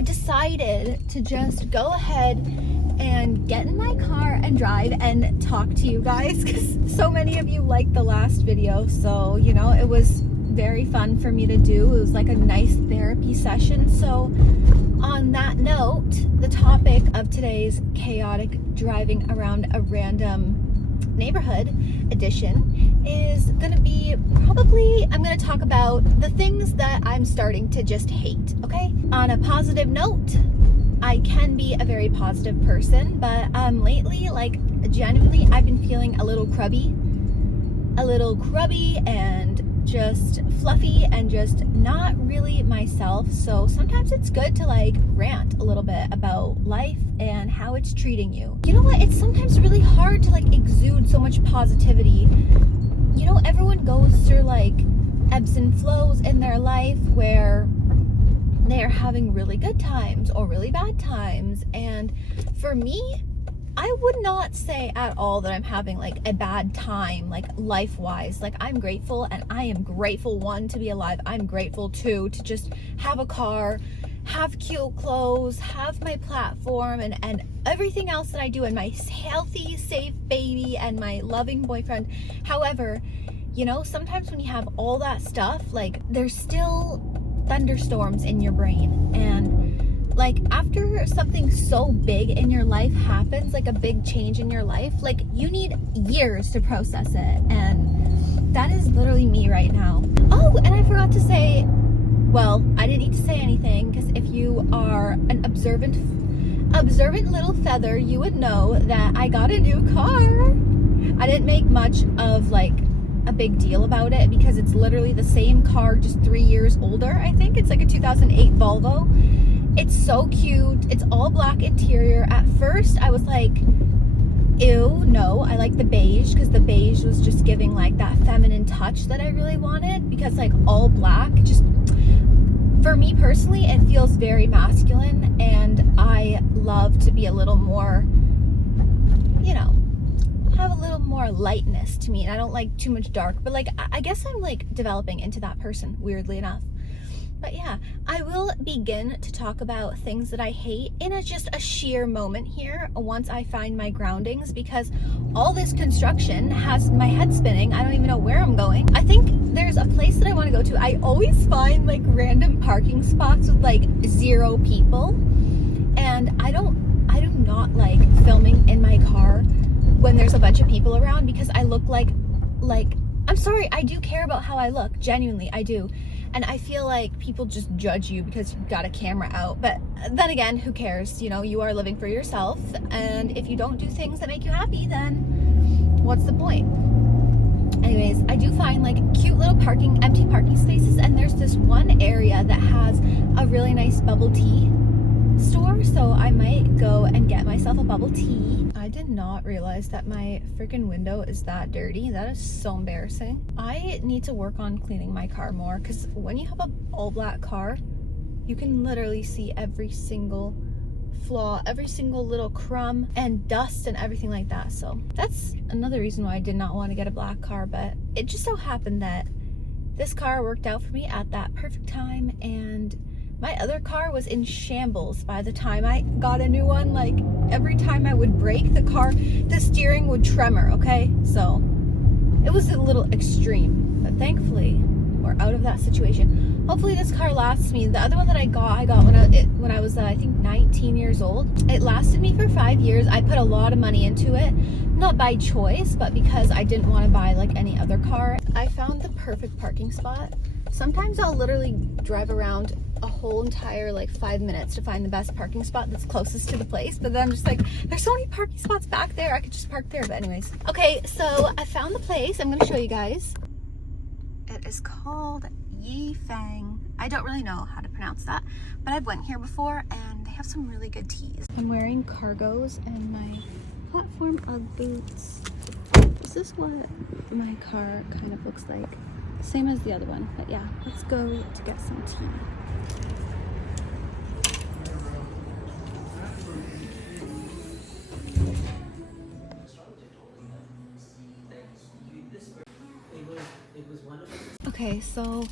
I decided to just go ahead and get in my car and drive and talk to you guys, because so many of you liked the last video. So, you know, it was very fun for me to do. It was like a nice therapy session. So on that note, the topic of today's chaotic driving around a random neighborhood edition is going to be I'm going to talk about the things that I'm starting to just hate, okay? On a positive note, I can be a very positive person, but lately, like, genuinely, I've been feeling a little crubby and just fluffy and just not really myself. So sometimes it's good to like rant a little bit about life and how it's treating you. You know what? It's sometimes really hard to like exude so much positivity. You know, everyone goes through like ebbs and flows in their life where they're having really good times or really bad times. And for me, I would not say at all that I'm having like a bad time, like life-wise. Like, I'm grateful, and I am grateful, one, to be alive. I'm grateful, two, to just have a car, have cute clothes, have my platform, and everything else that I do, and my healthy, safe baby, and my loving boyfriend. However, you know, sometimes when you have all that stuff, like, there's still thunderstorms in your brain. And like, after something so big in your life happens, like a big change in your life, like, you need years to process it. And that is literally me right now. Oh, and I forgot to say, well, I didn't need to say anything, because if you are an observant little feather, you would know that I got a new car. I didn't make much of like a big deal about it, because it's literally the same car, just 3 years older. I think it's like a 2008 Volvo. It's so cute. It's all black interior. At first, I was like, ew, no. I like the beige, because the beige was just giving like that feminine touch that I really wanted, because like all black, just, for me personally, it feels very masculine, and I love to be a little more, you know, have a little more lightness to me, and I don't like too much dark, but like, I guess I'm like developing into that person, weirdly enough. But yeah, I will begin to talk about things that I hate in just a sheer moment here once I find my groundings, because all this construction has my head spinning. I don't even know where I'm going. I think there's a place that I want to go to. I always find like random parking spots with like 0 people, and I do not like filming in my car when there's a bunch of people around, because I look like I'm sorry, I do care about how I look. Genuinely, I do. And I feel like people just judge you because you've got a camera out. But then again, who cares? You know, you are living for yourself. And if you don't do things that make you happy, then what's the point? Anyways, I do find like cute little empty parking spaces. And there's this one area that has a really nice bubble tea store. So I might go and get myself a bubble tea. I did not realize that my freaking window is that dirty. That is so embarrassing. I need to work on cleaning my car more, because when you have an all black car, you can literally see every single flaw, every single little crumb and dust and everything like that. So that's another reason why I did not want to get a black car, but it just so happened that this car worked out for me at that perfect time, and my other car was in shambles by the time I got a new one. Like, every time I would brake, the steering would tremor, okay? So it was a little extreme, but thankfully we're out of that situation. Hopefully this car lasts me. The other one that I got when I was I think 19 years old. It lasted me for 5 years. I put a lot of money into it, not by choice, but because I didn't want to buy like any other car. I found the perfect parking spot. Sometimes I'll literally drive around a whole entire like 5 minutes to find the best parking spot that's closest to the place, but then I'm just like, there's so many parking spots back there, I could just park there. But anyways, okay, so I found the place. I'm gonna show you guys. It is called Yifeng. I don't really know how to pronounce that, but I've went here before, and they have some really good teas. I'm wearing cargos and my platform Ugg boots. This is what my car kind of looks like. Same as the other one, but yeah, let's go to get some tea. Okay, so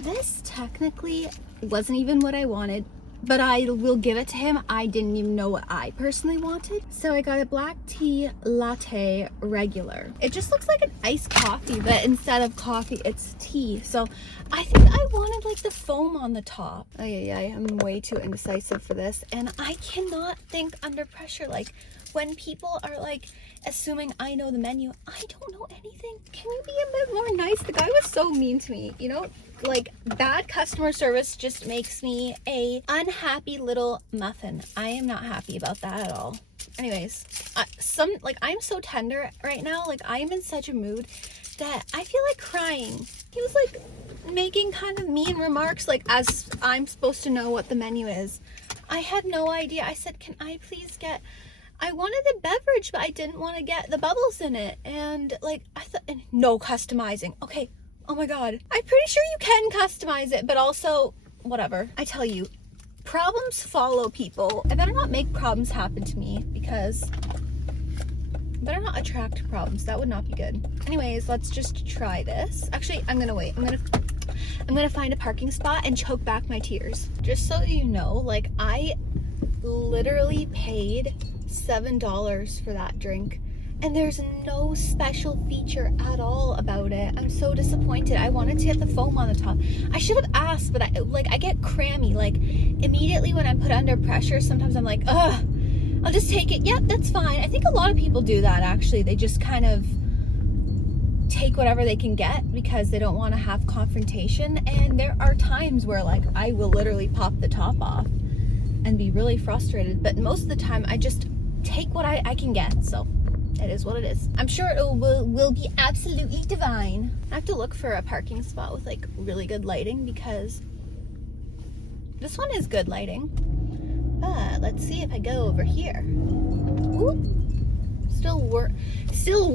this technically wasn't even what I wanted. but I will give it to him. I didn't even know what I personally wanted. So I got a black tea latte regular. It just looks like an iced coffee, but instead of coffee, it's tea. So I think I wanted like the foam on the top. I'm way too indecisive for this. And I cannot think under pressure. Like when people are like assuming I know the menu, I don't know anything. Can you be a bit more nice? The guy was so mean to me, you know? Like bad customer service just makes me a unhappy little muffin. I am not happy about that at all. Anyways, I'm so tender right now. Like I am in such a mood that I feel like crying. He was like making kind of mean remarks, like as I'm supposed to know what the menu is. I had no idea. I said, can I please get, I wanted the beverage, but I didn't want to get the bubbles in it. And like, I thought, no customizing. Okay. Oh my God. I'm pretty sure you can customize it, but also whatever. I tell you, problems follow people. I better not make problems happen to me because I better not attract problems. That would not be good. Anyways, let's just try this. Actually, I'm gonna wait. I'm gonna find a parking spot and choke back my tears. Just so you know, like I literally paid $7 for that drink. And there's no special feature at all about it. I'm so disappointed. I wanted to get the foam on the top. I should have asked, but I get crammy. Like immediately when I'm put under pressure, sometimes I'm like, ugh, I'll just take it. Yep, that's fine. I think a lot of people do that actually. They just kind of take whatever they can get because they don't want to have confrontation. And there are times where like I will literally pop the top off and be really frustrated. But most of the time I just take what I can get. So it is what it is. I'm sure it will be absolutely divine. I have to look for a parking spot with like really good lighting because this one is good lighting. But let's see if I go over here. Ooh. Still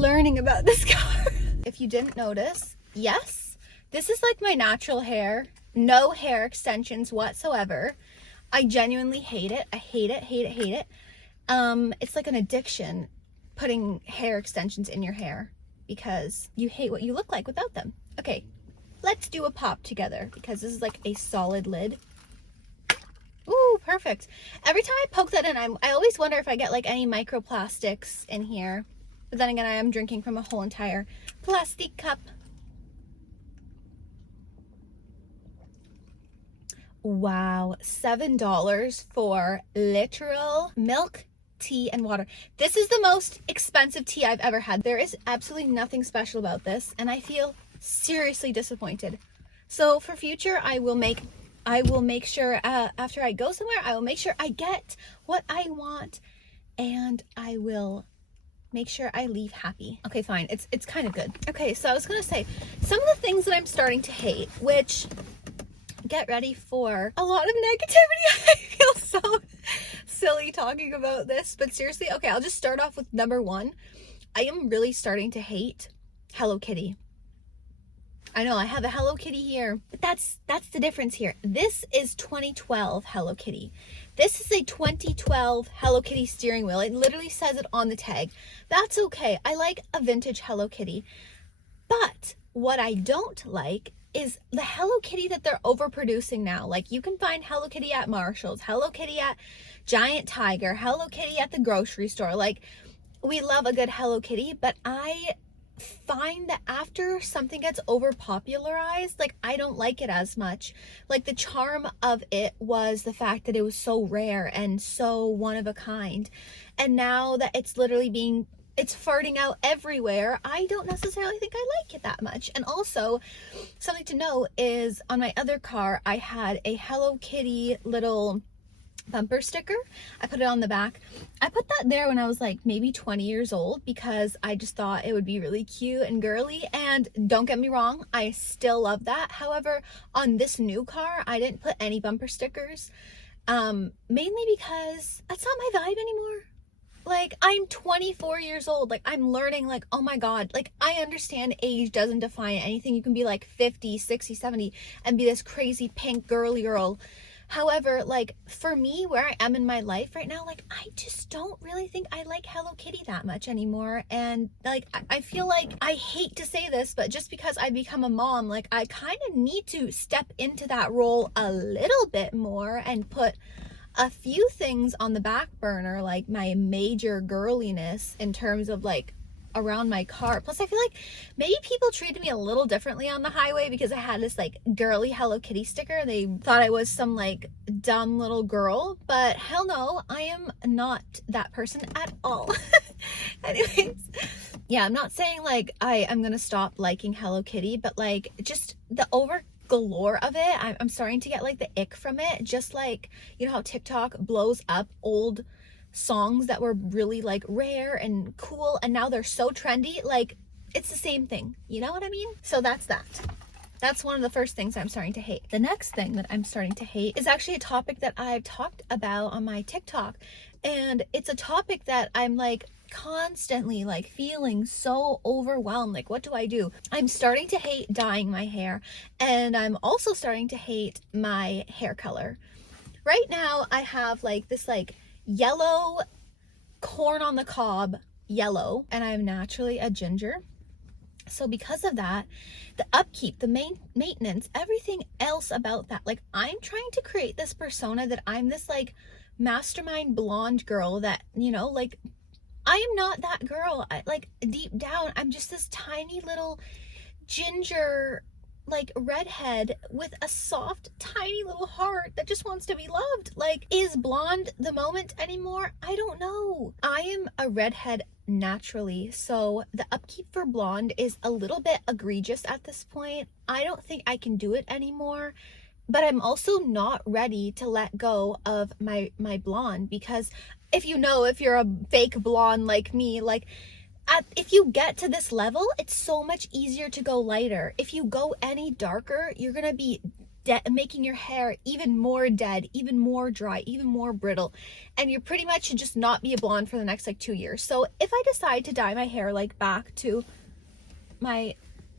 learning about this car. If you didn't notice, yes, this is like my natural hair. No hair extensions whatsoever. I genuinely hate it. I hate it. It's like an addiction putting hair extensions in your hair because you hate what you look like without them. Okay, let's do a pop together because this is like a solid lid. Ooh, perfect. Every time I poke that in, I always wonder if I get like any microplastics in here. But then again, I am drinking from a whole entire plastic cup. Wow, $7 for literal milk, tea, and water. This is the most expensive tea I've ever had. There is absolutely nothing special about this, and I feel seriously disappointed. So for future, I will make sure after I go somewhere, I will make sure I get what I want, and I will make sure I leave happy. Okay, fine. It's kind of good. Okay, so I was gonna say some of the things that I'm starting to hate, which get ready for a lot of negativity. I feel so silly talking about this, but seriously, okay, I'll just start off with number one. I am really starting to hate Hello Kitty. I know I have a Hello Kitty here, but that's the difference here. This is 2012 Hello Kitty. This is a 2012 Hello Kitty steering wheel. It literally says it on the tag. That's okay. I like a vintage Hello Kitty. But what I don't like is the Hello Kitty that they're overproducing now. Like you can find Hello Kitty at Marshall's, Hello Kitty at Giant Tiger, Hello Kitty at the grocery store. Like we love a good Hello Kitty, but I find that after something gets overpopularized, like I don't like it as much. Like the charm of it was the fact that it was so rare and so one of a kind. And now that it's literally it's farting out everywhere, I don't necessarily think I like it that much. And also, something to note is on my other car, I had a Hello Kitty little bumper sticker. I put it on the back. I put that there when I was like maybe 20 years old because I just thought it would be really cute and girly. And don't get me wrong, I still love that. However, on this new car, I didn't put any bumper stickers, mainly because that's not my vibe anymore. Like, I'm 24 years old. Like, I'm learning, like, oh my God. Like, I understand age doesn't define anything. You can be like 50, 60, 70 and be this crazy pink girly girl. However, like for me, where I am in my life right now, like I just don't really think I like Hello Kitty that much anymore. And like I feel like, I hate to say this, but just because I become a mom, like I kind of need to step into that role a little bit more and put a few things on the back burner, like my major girliness in terms of like around my car. Plus I feel like maybe people treated me a little differently on the highway because I had this like girly Hello Kitty sticker. They thought I was some like dumb little girl, but hell no, I am not that person at all. Anyways, yeah, I'm not saying like I'm gonna stop liking Hello Kitty, but like just the galore of it, I'm starting to get like the ick from it. Just like, you know how TikTok blows up old songs that were really like rare and cool and now they're so trendy, like it's the same thing, you know what I mean? So that's one of the first things I'm starting to hate. The next thing that I'm starting to hate is actually a topic that I've talked about on my TikTok, and it's a topic that I'm like constantly like feeling so overwhelmed. Like, what do I do? I'm starting to hate dyeing my hair, and I'm also starting to hate my hair color. Right now I have like this like yellow corn on the cob yellow, and I'm naturally a ginger. So because of that, the upkeep, the maintenance, everything else about that, like I'm trying to create this persona that I'm this like mastermind blonde girl that, you know, like I am not that girl. Like deep down, I'm just this tiny little ginger like redhead with a soft tiny little heart that just wants to be loved. Like, is blonde the moment anymore? I don't know. I am a redhead naturally, so the upkeep for blonde is a little bit egregious at this point. I don't think I can do it anymore, but I'm also not ready to let go of my blonde, because if you're a fake blonde like me, like if you get to this level, it's so much easier to go lighter. If you go any darker, you're gonna be making your hair even more dead, even more dry, even more brittle, and you pretty much should just not be a blonde for the next like 2 years. So if I decide to dye my hair like back to my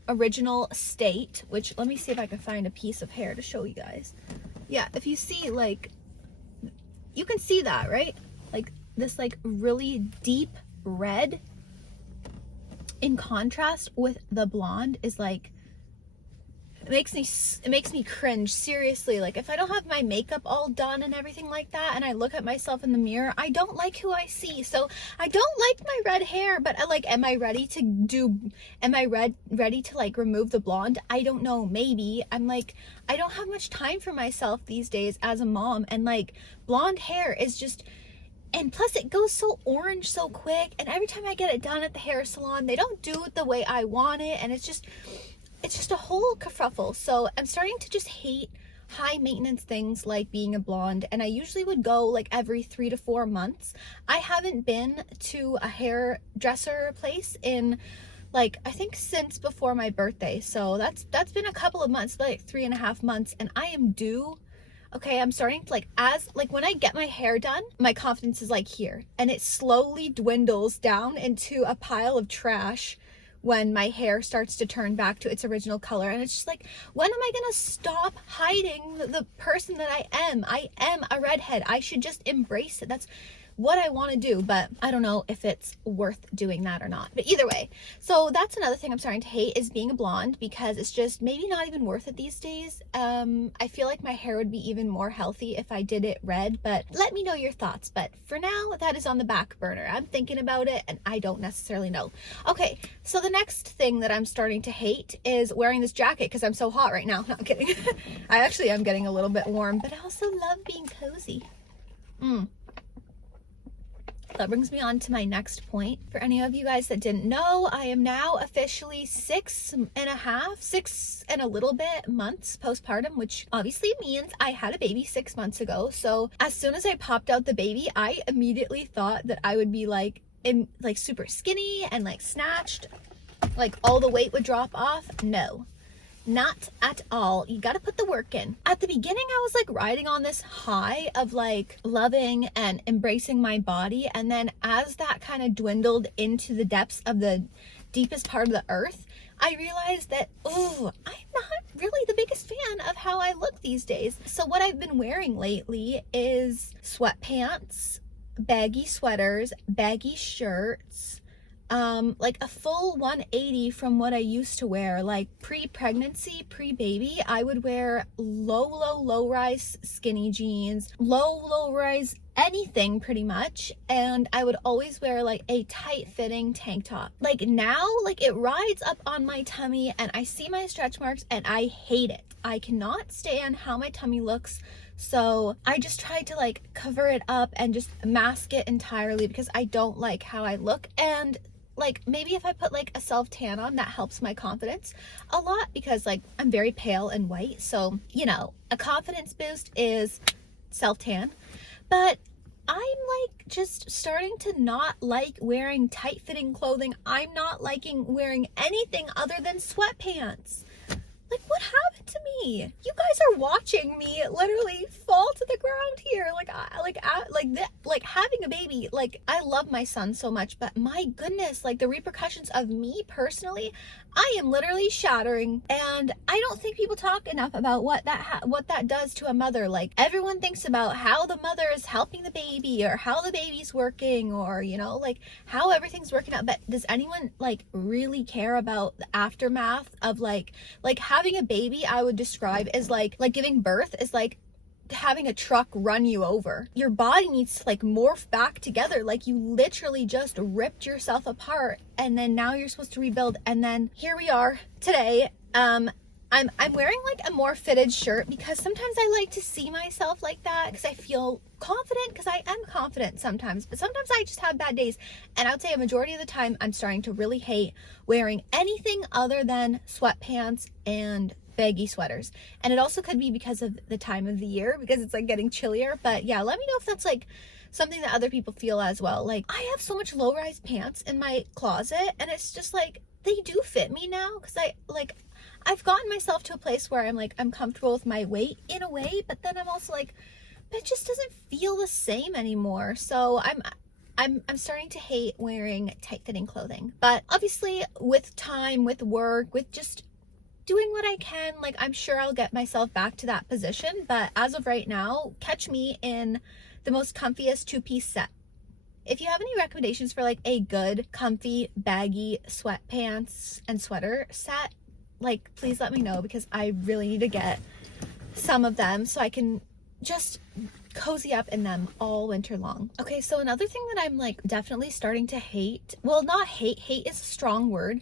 original state, which let me see if I can find a piece of hair to show you guys. Yeah, if you see, like, you can see that, right? Like this like really deep red in contrast with the blonde is like, it makes me cringe, seriously. Like if I don't have my makeup all done and everything like that, and I look at myself in the mirror, I don't like who I see. So I don't like my red hair, but am I ready to like remove the blonde? I don't know, maybe. I'm like, I don't have much time for myself these days as a mom, and like blonde hair is just, and plus it goes so orange so quick, and every time I get it done at the hair salon, they don't do it the way I want it, and it's just a whole kerfuffle. So I'm starting to just hate high maintenance things like being a blonde, and I usually would go like every 3 to 4 months. I haven't been to a hairdresser place in like, I think since before my birthday, so that's been a couple of months, like 3.5 months, and I am due. Okay, I'm starting to like when I get my hair done, my confidence is like here, and it slowly dwindles down into a pile of trash when my hair starts to turn back to its original color. And it's just like, when am I gonna stop hiding the person that I am? I am a redhead. I should just embrace it. That's what I want to do, but I don't know if it's worth doing that or not. But either way, so that's another thing I'm starting to hate, is being a blonde, because it's just maybe not even worth it these days. I feel like my hair would be even more healthy if I did it red, but let me know your thoughts. But for now, that is on the back burner. I'm thinking about it and I don't necessarily know. Okay, so the next thing that I'm starting to hate is wearing this jacket because I'm so hot right now. Not kidding. I actually am getting a little bit warm, but I also love being cozy. That brings me on to my next point. For any of you guys that didn't know, I am now officially 6 and a little bit months postpartum, which obviously means I had a baby 6 months ago. So as soon as I popped out the baby, I immediately thought that I would be like super skinny and like snatched, like all the weight would drop off. No. Not at all. You got to put the work in. At the beginning, I was like riding on this high of like loving and embracing my body. And then as that kind of dwindled into the depths of the deepest part of the earth, I realized that, oh, I'm not really the biggest fan of how I look these days. So what I've been wearing lately is sweatpants, baggy sweaters, baggy shirts, like a full 180 from what I used to wear. Like pre-pregnancy, pre-baby, I would wear low rise skinny jeans, low rise anything pretty much, and I would always wear like a tight fitting tank top. Like now, like it rides up on my tummy and I see my stretch marks and I hate it. I cannot stand how my tummy looks. So I just tried to like cover it up and just mask it entirely because I don't like how I look. And like maybe if I put like a self tan on, that helps my confidence a lot because like I'm very pale and white. So, you know, a confidence boost is self tan. But I'm like just starting to not like wearing tight fitting clothing. I'm not liking wearing anything other than sweatpants. Like, what happened to me? You guys are watching me literally fall to the ground here. Like having a baby. Like, I love my son so much, but my goodness, like the repercussions of me personally, I am literally shattering. And I don't think people talk enough about what that does to a mother. Like, everyone thinks about how the mother is helping the baby or how the baby's working or, you know, like how everything's working out. But does anyone like really care about the aftermath of like having a baby? I would describe as like giving birth is like having a truck run you over. Your body needs to like morph back together. Like you literally just ripped yourself apart and then now you're supposed to rebuild. And then here we are today. I'm wearing like a more fitted shirt because sometimes I like to see myself like that because I feel confident, because I am confident sometimes, but sometimes I just have bad days. And I would say a majority of the time I'm starting to really hate wearing anything other than sweatpants and baggy sweaters. And it also could be because of the time of the year, because it's like getting chillier. But yeah, let me know if that's like something that other people feel as well. Like I have so much low-rise pants in my closet and it's just like they do fit me now because I've gotten myself to a place where I'm comfortable with my weight in a way, but then I'm also like, but it just doesn't feel the same anymore. So I'm starting to hate wearing tight-fitting clothing. But obviously with time, with work, with just doing what I can, like I'm sure I'll get myself back to that position. But as of right now, catch me in the most comfiest two-piece set. If you have any recommendations for like a good, comfy, baggy sweatpants and sweater set, like please let me know because I really need to get some of them so I can just cozy up in them all winter long. Okay, so another thing that I'm like definitely starting to hate, well, not hate is a strong word.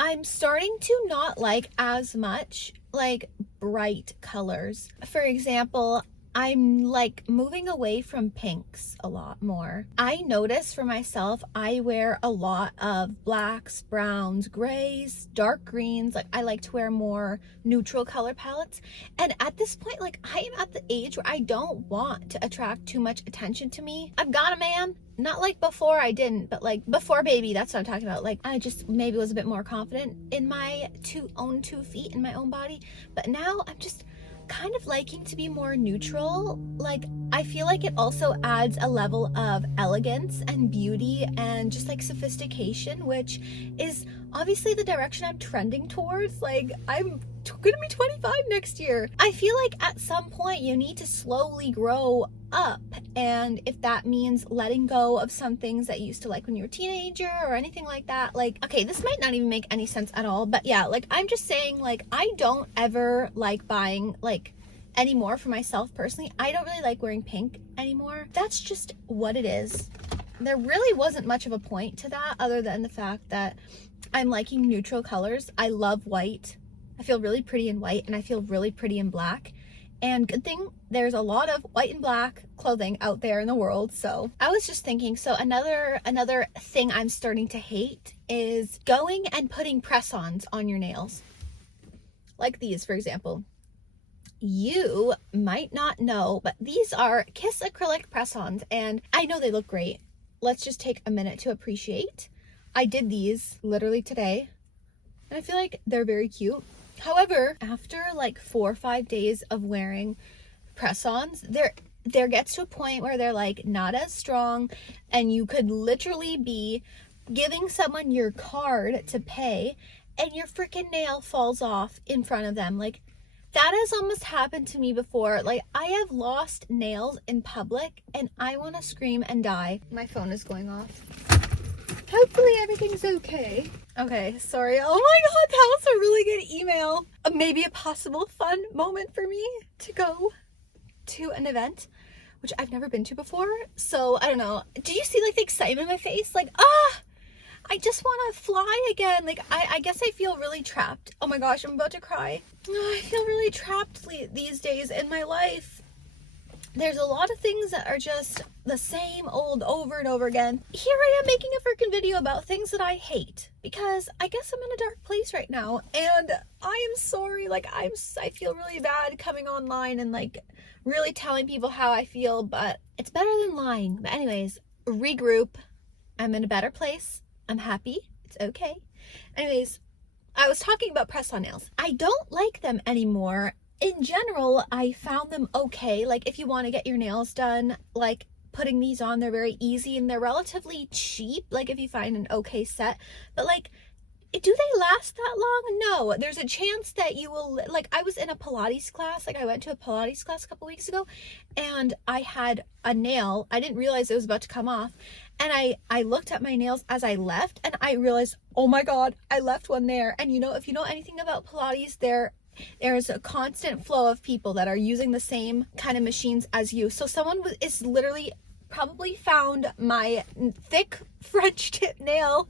I'm starting to not like as much like bright colors. For example, I'm like moving away from pinks a lot more. I notice for myself, I wear a lot of blacks, browns, grays, dark greens. Like I like to wear more neutral color palettes. And at this point, like I am at the age where I don't want to attract too much attention to me. I've got a man. Not like before I didn't, but like before baby, that's what I'm talking about. Like I just maybe was a bit more confident in my own 2 feet in my own body. But now I'm just kind of liking to be more neutral. Like I feel like it also adds a level of elegance and beauty and just like sophistication, which is obviously the direction I'm trending towards. Like I'm gonna be 25 next year. I feel like at some point you need to slowly grow up, and if that means letting go of some things that you used to like when you were a teenager or anything like that, like okay, this might not even make any sense at all, but yeah, like I'm just saying, like I don't ever like buying like anymore for myself personally. I don't really like wearing pink anymore. That's just what it is. There really wasn't much of a point to that other than the fact that I'm liking neutral colors. I love white. I feel really pretty in white and I feel really pretty in black. And good thing there's a lot of white and black clothing out there in the world. So I was just thinking, so another thing I'm starting to hate is going and putting press-ons on your nails. Like these, for example. You might not know, but these are Kiss acrylic press-ons and I know they look great. Let's just take a minute to appreciate. I did these literally today and I feel like they're very cute. However, after like 4 or 5 days of wearing press-ons, there gets to a point where they're like not as strong and you could literally be giving someone your card to pay and your freaking nail falls off in front of them. Like, that has almost happened to me before. Like, I have lost nails in public and I want to scream and die. My phone is going off. Hopefully everything's okay. Okay, sorry. Oh my god, that was a really good email. Maybe a possible fun moment for me to go to an event, which I've never been to before. So, I don't know. Did you see like the excitement in my face? Like, I just want to fly again. Like, I guess I feel really trapped. Oh my gosh, I'm about to cry. I feel really trapped these days in my life. There's a lot of things that are just the same old over and over again. Here I am making a freaking video about things that I hate because I guess I'm in a dark place right now, and I am sorry. Like, I feel really bad coming online and like really telling people how I feel, but it's better than lying. But anyways, regroup. I'm in a better place. I'm happy. It's okay. Anyways, I was talking about press-on nails. I don't like them anymore. In general, I found them okay. Like, if you want to get your nails done, like putting these on, they're very easy and they're relatively cheap. Like, if you find an okay set, but like, do they last that long? No. There's a chance that you will, like, I was in a Pilates class. Like, I went to a Pilates class a couple weeks ago and I had a nail. I didn't realize it was about to come off. And I looked at my nails as I left and I realized, oh my God, I left one there. And you know, if you know anything about Pilates, there's a constant flow of people that are using the same kind of machines as you. So someone is literally probably found my thick French tip nail,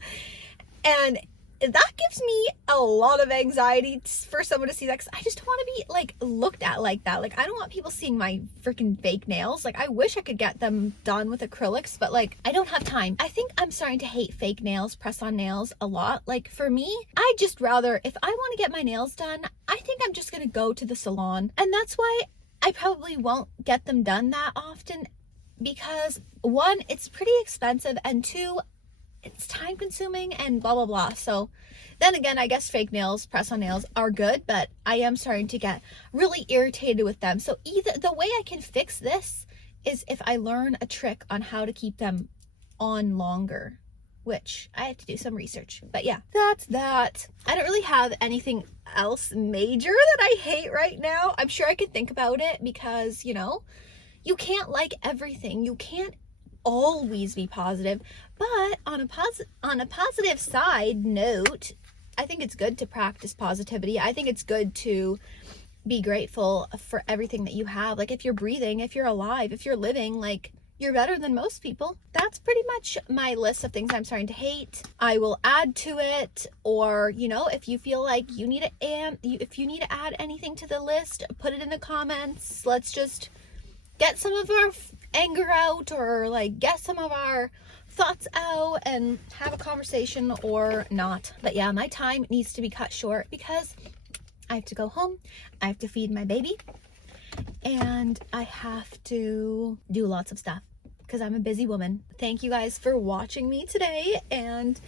and that gives me a lot of anxiety for someone to see that, because I just don't want to be like looked at like that. Like, I don't want people seeing my freaking fake nails. Like, I wish I could get them done with acrylics, but like, I don't have time. I think I'm starting to hate fake nails, press-on nails a lot. Like, for me, I just rather, if I want to get my nails done, I think I'm just gonna go to the salon. And that's why I probably won't get them done that often, because one, it's pretty expensive, and two, it's time consuming and blah blah blah. So then again, I guess fake nails, press-on nails are good, but I am starting to get really irritated with them. So either the way I can fix this is if I learn a trick on how to keep them on longer, which I have to do some research. But yeah, that's that. I don't really have anything else major that I hate right now. I'm sure I could think about it, because you know, you can't like everything. You can't always be positive. But on a positive side note, I think it's good to practice positivity. I think it's good to be grateful for everything that you have. Like, if you're breathing, if you're alive, if you're living, like, you're better than most people. That's pretty much my list of things I'm starting to hate. I will add to it, or you know, if you feel like you need to if you need to add anything to the list, put it in the comments. Let's just get some of our anger out, or like get some of our thoughts out and have a conversation, or not. But yeah, my time needs to be cut short because I have to go home, I have to feed my baby, and I have to do lots of stuff because I'm a busy woman. Thank you guys for watching me today and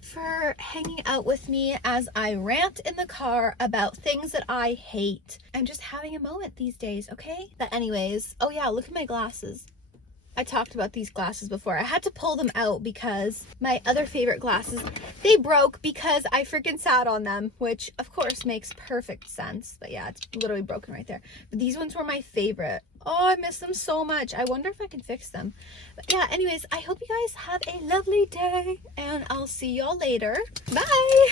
for hanging out with me as I rant in the car about things that I hate. I'm just having a moment these days, okay? But anyways, oh yeah, look at my glasses. I talked about these glasses before. I had to pull them out because my other favorite glasses, they broke because I freaking sat on them, which of course makes perfect sense. But yeah, it's literally broken right there. But these ones were my favorite. Oh, I miss them so much. I wonder if I can fix them. But yeah, anyways, I hope you guys have a lovely day, and I'll see y'all later. Bye!